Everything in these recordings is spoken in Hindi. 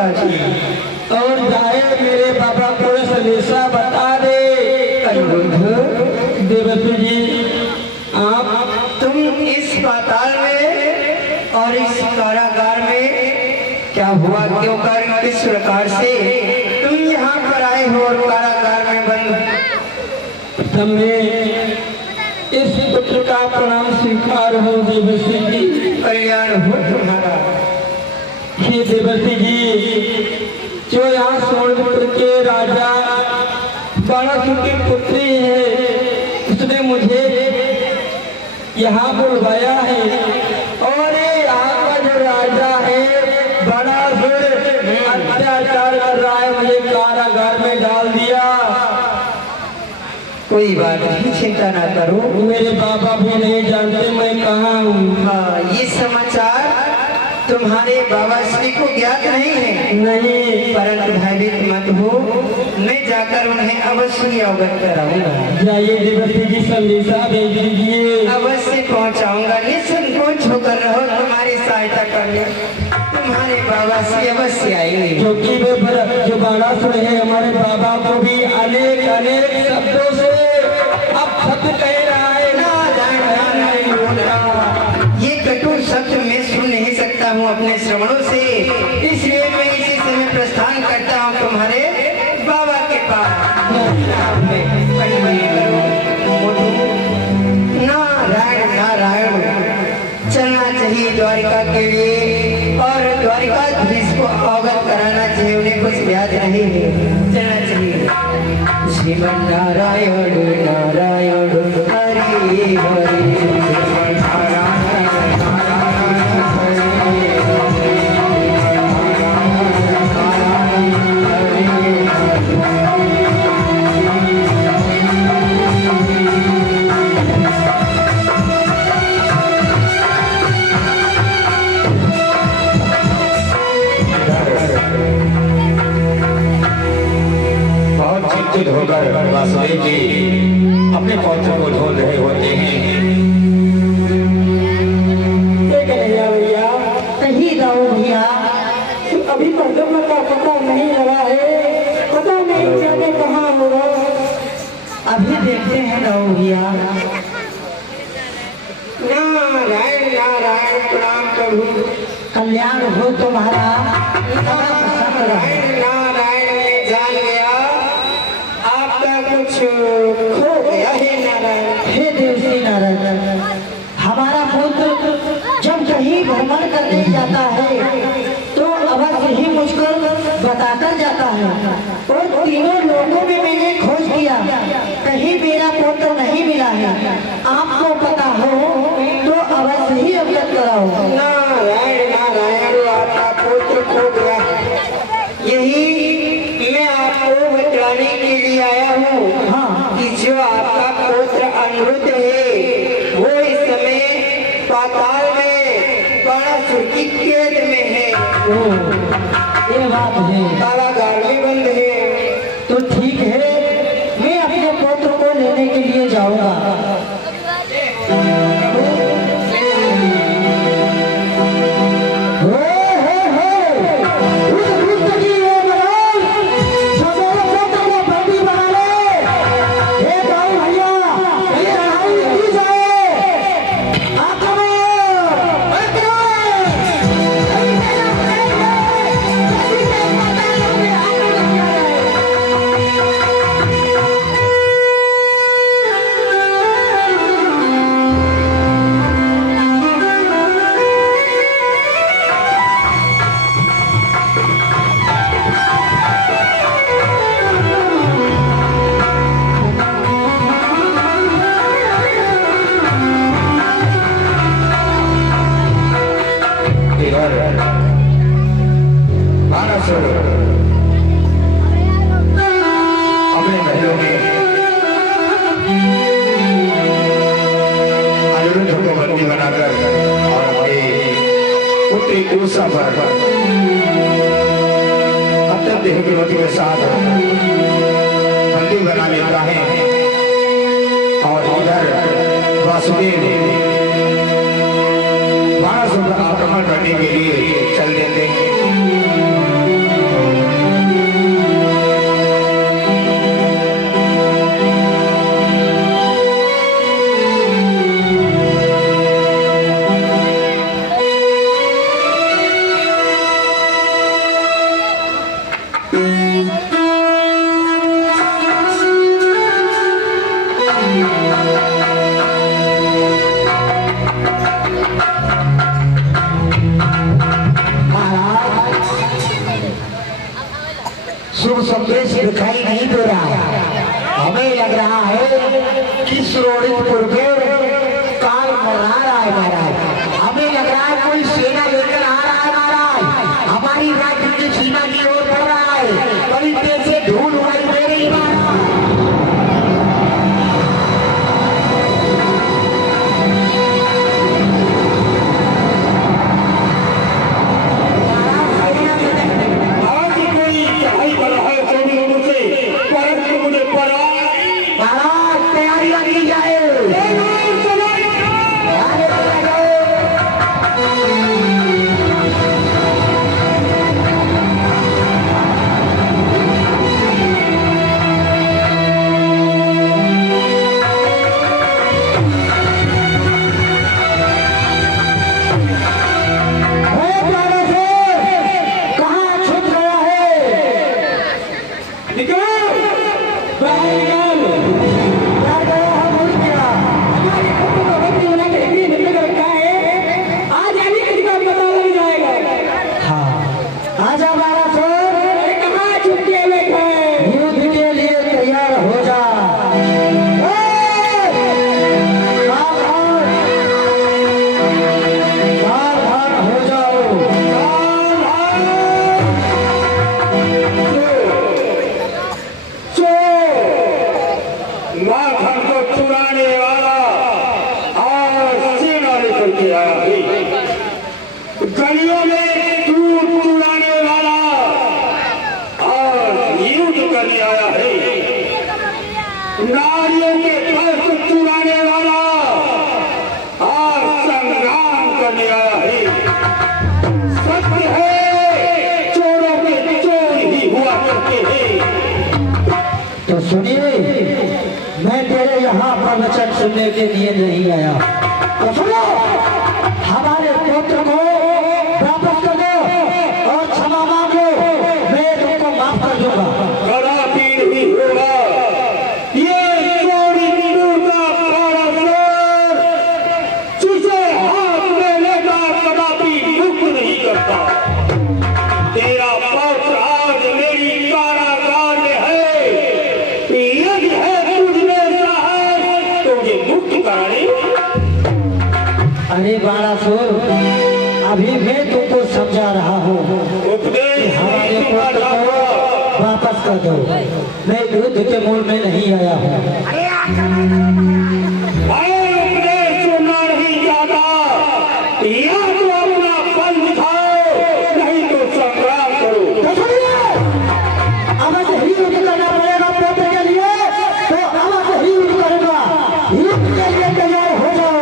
महाराज। और जाए मेरे बाबा को संदेशा बता दे। देवती जी आप तुम इस पाताल में और इस कारागार में क्या हुआ, क्यों कर किस प्रकार से तुम यहाँ पर आए हो और कारागार में बंद। हमें इस पुत्र का प्रणाम स्वीकार हो देवती जी। कल्याण हो तुम्हारा। हे देवती जी, जो यहाँ सोनपुर के राजा बाणासुर की पुत्री है, उसने मुझे यहाँ बुलवाया है। और यहाँ का जो राजा है बाणासुर अत्याचार कर रहा है, मुझे कारागार में डाल दिया। कोई बात नहीं, चिंता ना करो। मेरे बाबा भी नहीं जानते मैं कहाँ हूँ। हाँ, ये समाचार तुम्हारे बाबा श्री को ज्ञात नहीं है। नहीं, परंतु भयभीत मत हो, मैं जाकर उन्हें अवश्य अवगत कराऊंगा। जाइए देवती जी, संदेशा भेज दीजिए। अवश्य पहुंचाऊंगा, निसंकोच होकर रहो, तुम्हारी सहायता करने तुम्हारे बाबा से अवश्य आएंगे। क्योंकि वे जो बाणासुर है हमारे बाबा को भी अनेक अनेक शब्दों से अब सत्य कह रहा है। ये कटु शब्द मैं सुन नहीं सकता हूँ अपने श्रवणों से, इसलिए मैं इसी समय प्रस्थान करता हूँ तुम्हारे बाबा के पास। नारायण नारायण, चलना चाहिए द्वारिका के लिए और द्वारिकाधीश को अवगत कराना चाहिए, उन्हें कुछ ब्याज नहीं है, चलना चाहिए। श्रीमन नारायण नारायण हरि हरि। होकर वासुदेव जी अपने पौत्र को ढूंढ रहे होते हैं। भैया कहीं जाओ भैया, अभी पदम का पता नहीं लगा है, पता नहीं जाने कहाँ होगा। अभी देखते हैं जाओ भैया। नारायण नारायण, प्रणाम प्रभु। कल्याण हो तुम्हारा। नारायण नारायण, मैं जान गया आपका कुछ खो गया है। नारायण, हे देवसी नारायण, हमारा पुत्र जब कहीं भ्रमण करने जाता है तो अवश्य ही मुझको बताकर जाता है, और तीनों लोगों में मैंने खोज किया, कहीं मेरा पुत्र नहीं मिला है। आपको पता हो तो अवश्य ही अवगत कराओ। नारायण नारायण, आपका पुत्र खो गया, यही मैं आपको बतलाने के लिए आया हूँ। हाँ, कि जो आपका पुत्र अनिरुद्ध है वो इस समय पाताल में बाणासुर की कैद में है। ये बात है। कारागार में बंद है। तो ठीक है, मैं अपने पुत्र को लेने के लिए जाऊंगा। अपने महलों में अनिरुद्ध को बंदी बनाकर और अपने पुत्री उषा पर अत्यंत हिम्मत के साथ बंदी बना लेता है। और इधर वासुदेव बाणासुर पर आक्रमण करने के लिए चल देते हैं। संदेश दिखाई नहीं दे रहा है। हमें लग रहा है कि सुरोड़ितपुर में काल मरा रहा है महाराज। हमें लग रहा है कोई सेना लेकर आ रहा है महाराज, हमारी राज्य की सीमा की ओर बढ़ रहा है। बड़ी तेज से धूल उड़ाई दे रही है महाराज। गलियों में दूध चुराने वाला और युद्ध करने आया है। नारियों के फर्श चुराने वाला और संग्राम करने आया है। सत्य है चोरों के चोर ही हुआ करते हैं। तो सुनिए, मैं तेरे यहाँ प्रवचन सुनने के लिए नहीं आया। तो सुनो, हमारे पुत्र को वापस कर दो और क्षमा मांगो, मैं तुमको माफ कर दूंगा। कदापि नहीं होगा। ये चोरी का बड़ा चोर जिसे हाथ में लेकर कदापि मुक्त नहीं करता। तेरा पौत्र आज मेरी कारागार में है। यदि है तुझमें साहस तो ये मुक्त कराने। अरे बारासुर, अभी मैं तुमको समझा रहा हूँ। उपदेश हमारे पुत्र को वापस कर दो, मैं युद्ध के मूड में नहीं आया हूँ। उपदेश सुनना नहीं चाहता, या तो अपना बल दिखाओ, नहीं तो संग्राम करो। तो सुनिए, अवश्य ही युद्ध करना पड़ेगा पुत्र के लिए, तो अवश्य ही युद्ध करूंगा। युद्ध के लिए तैयार हो जाओ।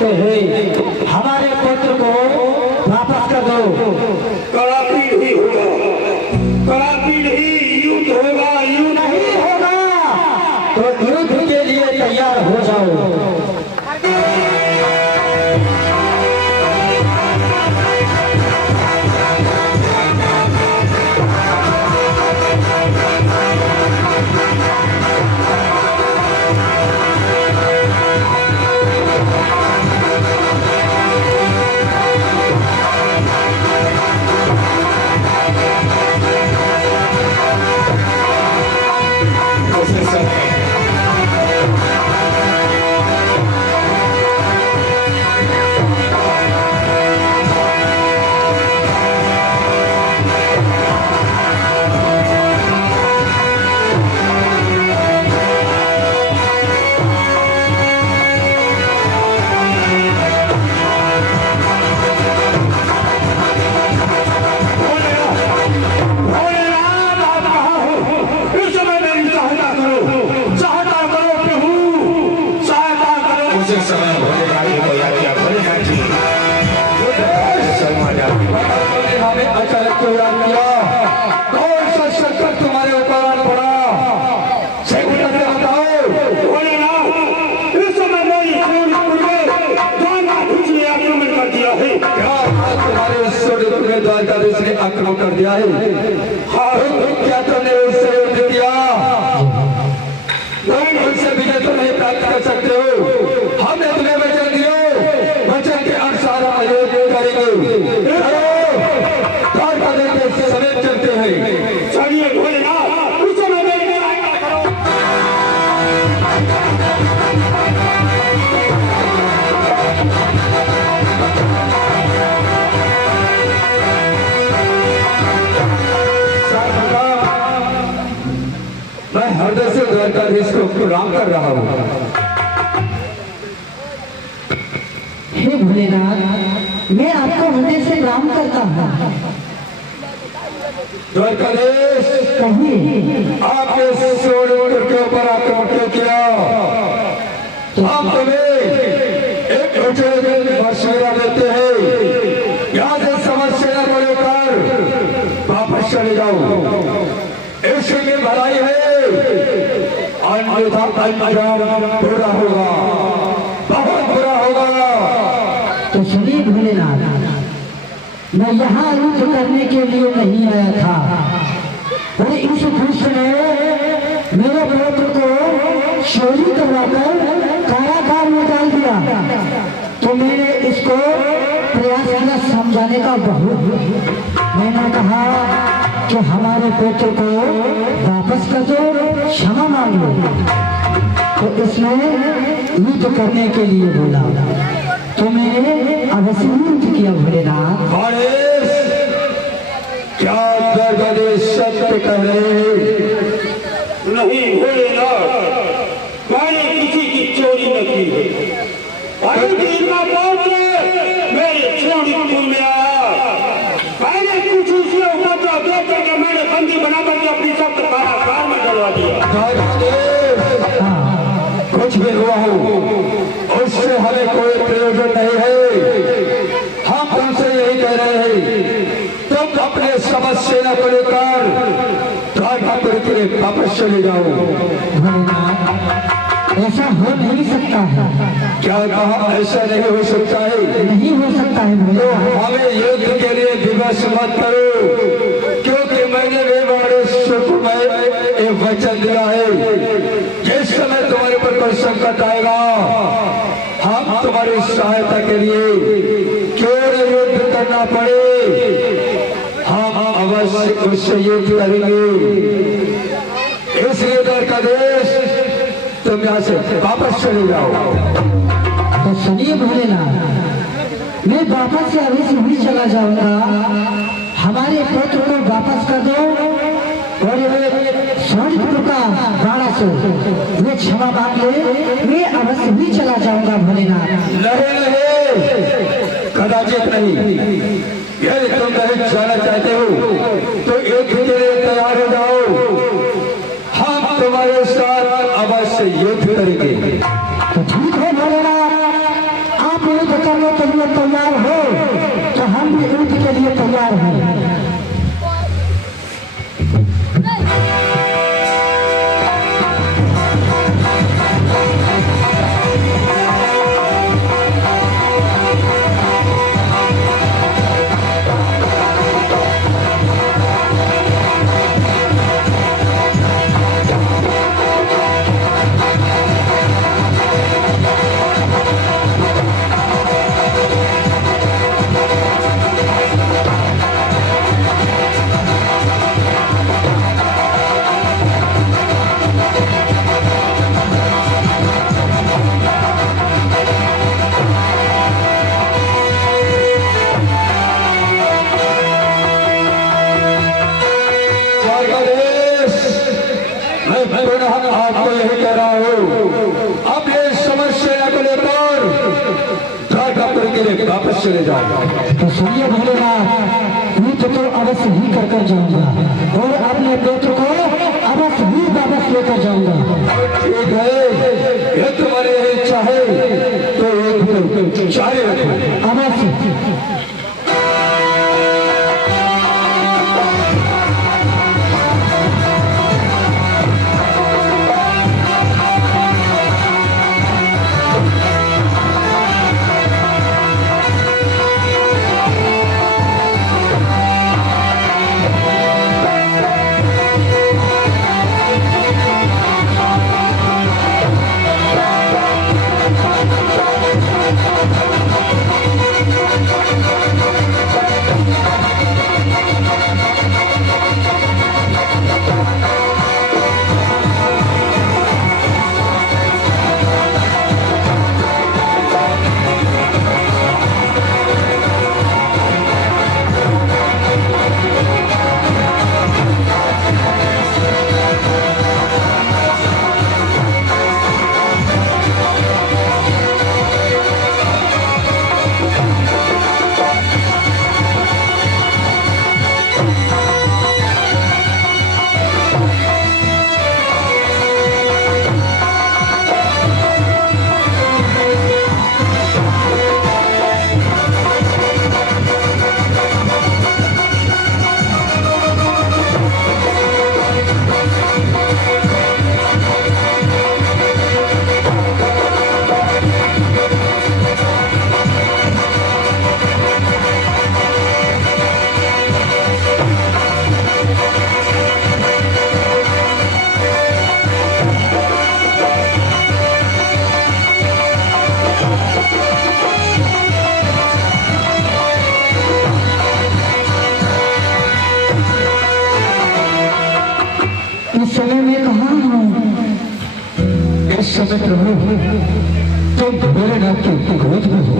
मांगते हैं, हमारे पुत्र को वापस कर दो। कड़ापीठ ही होगा, कड़ापीठ ही युद्ध होगा, युद्ध नहीं होगा तो युद्ध के लिए तैयार हो जाओ। अचानक क्यों याद किया? कौन सा संकट तुम्हारे ऊपर आ पड़ा? बताओ। इस समय मेरी सोनीपुर में द्वारकाधीश ने आक्रमण कर दिया है। क्या तुम्हारे सोनीपुर में द्वारकाधीश ने आक्रमण कर दिया है? हाँ, क्या तुमने उससे युद्ध किया? तुम उससे विजय तो नहीं प्राप्त कर सकते हो। हमने तुम्हें वचन दिया, वचन के अनुसार आयोग करेंगे। समय चलते हैं। चलिए भोलेनाथ, उस समय मेरी सहायता करो। मैं हृदय से द्वारकाधीश को प्रणाम कर रहा हूँ। हे भोलेनाथ, मैं आपको हृदय से प्रणाम करता हूँ। द्वारकाधीश, कहिए। आपने सोनीपुर के ऊपर आक्रमण क्यों किया? हम तुम्हें एक मशवरा देते हैं, यहाँ से समस्या को लेकर वापस चले जाओ। इसकी भलाई है, अन्यथा अंजाम बुरा होगा, बहुत बुरा होगा। तो सुनिए भोलेनाथ, मैं यहाँ युद्ध करने के लिए नहीं आया था, और इस दुष्ट ने मेरे पुत्र को चोरी करवाकर कारागार में डाल दिया। तो मैंने इसको प्रयास किया समझाने का बहुत। मैंने कहा कि हमारे पुत्र को वापस कर दो, क्षमा मांग लो। तो इसने युद्ध करने के लिए बोला, तो मैंने अवश्य युद्ध किया भोलेनाथ। क्या द्वारकाधीश सत्य कह रहे हैं? नहीं भोलेनाथ, मैंने किसी की चोरी न की है। मेरे सोनीपुर में आया, मैंने कुछ उसने उपद्रव दे करके मैंने बंदी बना करके अपनी सब कारागार में डलवा दिया। कुछ भी हुआ हो, उससे हमें कोई प्रयोजन नहीं है। हम तुमसे यही कह रहे हैं, तुम अपने समस्या को लेकर द्वारकापुर के लिए वापस चले जाओ। ऐसा हो नहीं सकता है। क्या कहा? ऐसा नहीं हो सकता है? नहीं हो सकता है तो हमें युद्ध के लिए विवश मत करो, क्योंकि मैंने भी बड़े सुख में एक वचन दिया है, जिस समय तुम्हारे पर कोई संकट आएगा, हम तुम्हारी सहायता के लिए क्यों न युद्ध करना पड़े, हम अवश्य उससे युद्ध करेंगे। इसलिए द्वारकाधीश, तुम यहाँ से वापस चले जाओ। तो सुनिए भोलेनाथ, मैं वापस से अभी से ही चला जाऊंगा। हमारे पुत्र को वापस कर दो, और सोनीपुर का 1200 ये क्षमा मांग ले, मैं अवश्य ही चला जाऊंगा भोलेनाथ। नहीं नहीं, कदाचित नहीं। यदि तुम नहीं जाना चाहते हो तो युद्ध के लिए तैयार हो जाओ, हम तुम्हारे साथ अवश्य युद्ध करेंगे। तो ठीक है भोलेनाथ, आप मैं पुनः आपको यही कह रहा हूँ, अब ये समस्या को लेकर राजापुर के लिए वापस चले जाओ। तो सुनिए भोलेनाथ, युद्ध तो अवश्य ही कर जाऊंगा और अपने पुत्र को अवश्य ही वापस लेकर जाऊंगा। ठीक है, ये तुम्हारी इच्छा है तो एक जारी रखो। अवश्य। इस समय मैं कहाँ हूँ? इस समय प्रभु तुम भोलेनाथ की गोद में हो।